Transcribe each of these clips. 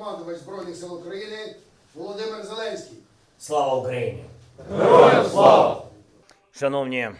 головнокомандувач Збройних сил України Володимир Зеленський. Слава Україні! Шановні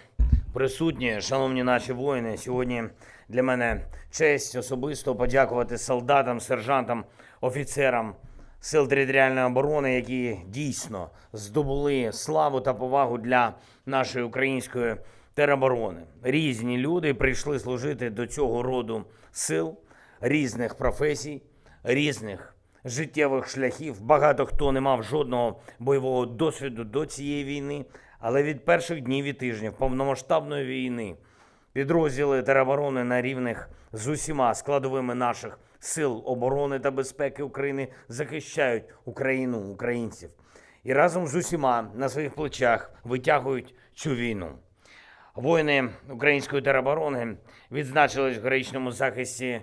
присутні, шановні наші воїни, сьогодні для мене честь особисто подякувати солдатам, сержантам, офіцерам сил територіальної оборони, які дійсно здобули славу та повагу для нашої української тероборони. Різні люди прийшли служити до цього роду сил різних професій, різних життєвих шляхів. Багато хто не мав жодного бойового досвіду до цієї війни, але від перших днів і тижнів повномасштабної війни підрозділи тероборони на рівних з усіма складовими наших сил оборони та безпеки України захищають Україну, українців і разом з усіма на своїх плечах витягують цю війну. Воїни української тероборони відзначились в героїчному захисті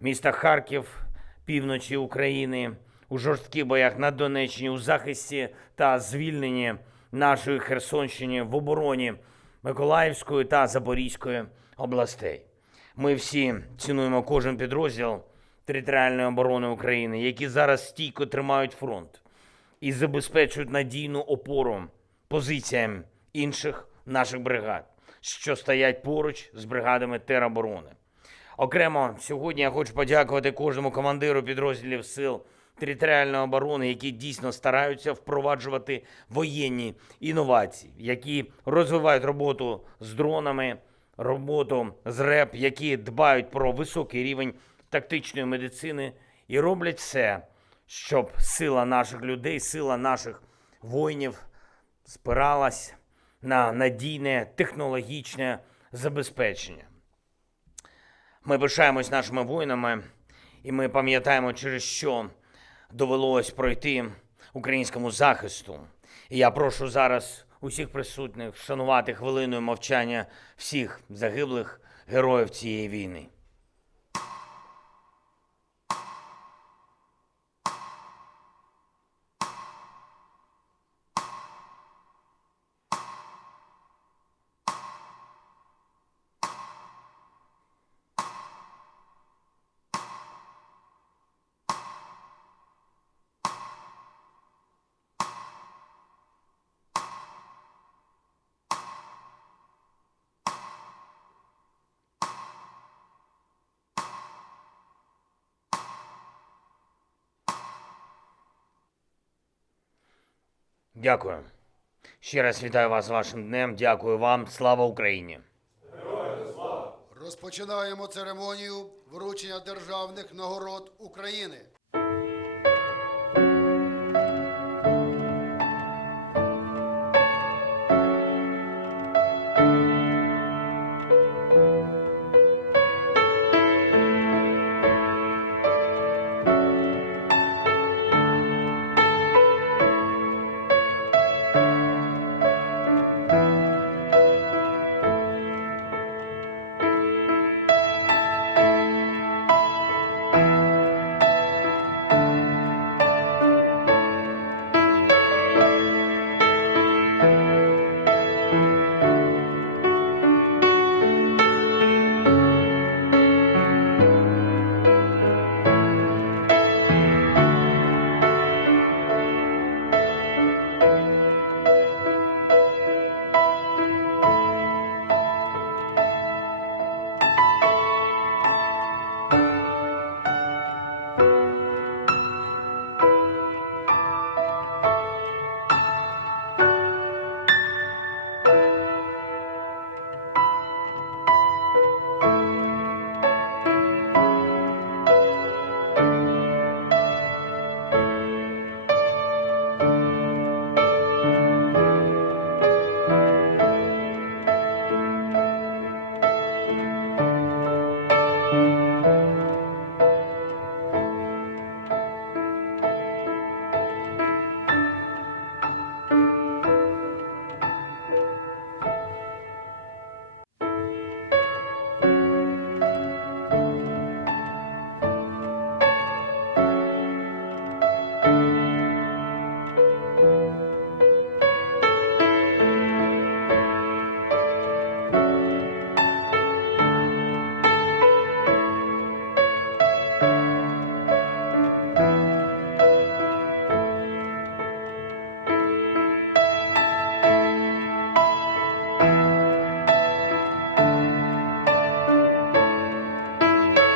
міста Харків, півночі України, у жорстких боях на Донеччині, у захисті та звільненні нашої Херсонщини в обороні Миколаївської та Запорізької областей. Ми всі цінуємо кожен підрозділ територіальної оборони України, які зараз стійко тримають фронт і забезпечують надійну опору позиціям інших наших бригад, що стоять поруч з бригадами тероборони. Окремо сьогодні я хочу подякувати кожному командиру підрозділів сил територіальної оборони, які дійсно стараються впроваджувати воєнні інновації, які розвивають роботу з дронами, роботу з РЕП, які дбають про високий рівень тактичної медицини і роблять все, щоб сила наших людей, сила наших воїнів спиралась на надійне технологічне забезпечення. Ми пишаємось нашими воїнами, і ми пам'ятаємо, через що довелось пройти українському захисту. І я прошу зараз усіх присутніх вшанувати хвилиною мовчання всіх загиблих героїв цієї війни. Дякую. Ще раз вітаю вас з вашим днем. Дякую вам. Слава Україні! Розпочинаємо церемонію вручення державних нагород України.